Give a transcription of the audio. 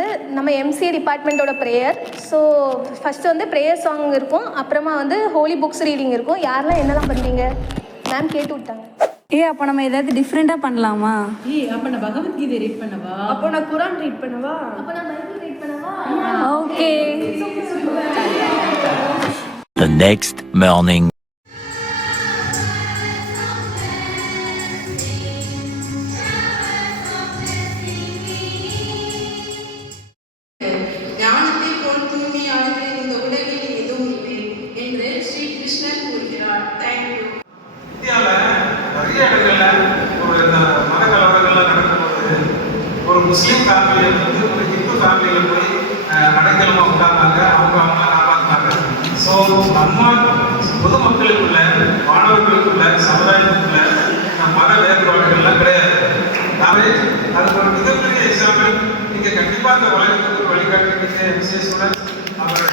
வந்து நம்ம MCA டிபார்ட்மெண்ட்டோட prayer. So first வந்து ப்ரேயர் சாங் இருக்கும், அப்புறமா வந்து ஹோலி புக்ஸ் ரீடிங் இருக்கும். யாரெல்லாம் என்னெல்லாம் பண்ணுறீங்க மேம் கேட்டு விட்டாங்க. அப்போ நம்ம ஏதாவது டிஃப்ரெண்ட்டாக பண்ணலாமா? அப்போ நான் பகவத்கீதை ரீட் பண்ணவா? அப்போ நான் குரான் ரீட் பண்ணவா? அப்போ நான் பைபிள் ரீட் பண்ணவா? ஓகே. The next morning. ஞானத்தை போல் தூய்மையானது இந்த உலகில் எதுவும் இல்லை என்று ஸ்ரீ கிருஷ்ணர் கூறுகிறார். தேங்க்யூ. இந்தியாவில் நிறைய இடங்கள்ல ஒரு மத கலவரங்கள்லாம் நடக்கும்போது ஒரு முஸ்லீம் ஃபேமிலியை வந்து ஒரு ஹிந்து ஃபேமிலியில் போய் அடைக்கலமாக உண்டாந்தாங்க. அவங்களாம் காப்பாற்றினாங்க. ஸோ நம்ம பொதுமக்களுக்குள்ள, மாணவர்களுக்குள்ள, சமுதாயத்துக்குள்ள மத வேறுபாடுகள்லாம் கிடையாது. அதுக்கு ஒரு மிகப்பெரிய எக்ஸாம்பிள் நீங்கள் கண்டிப்பாக அந்த உலகத்துக்கு ஒரு வழிகாட்டுறீங்க. எம்சிஏ ஸ்டூடெண்ட்ஸ் அவர்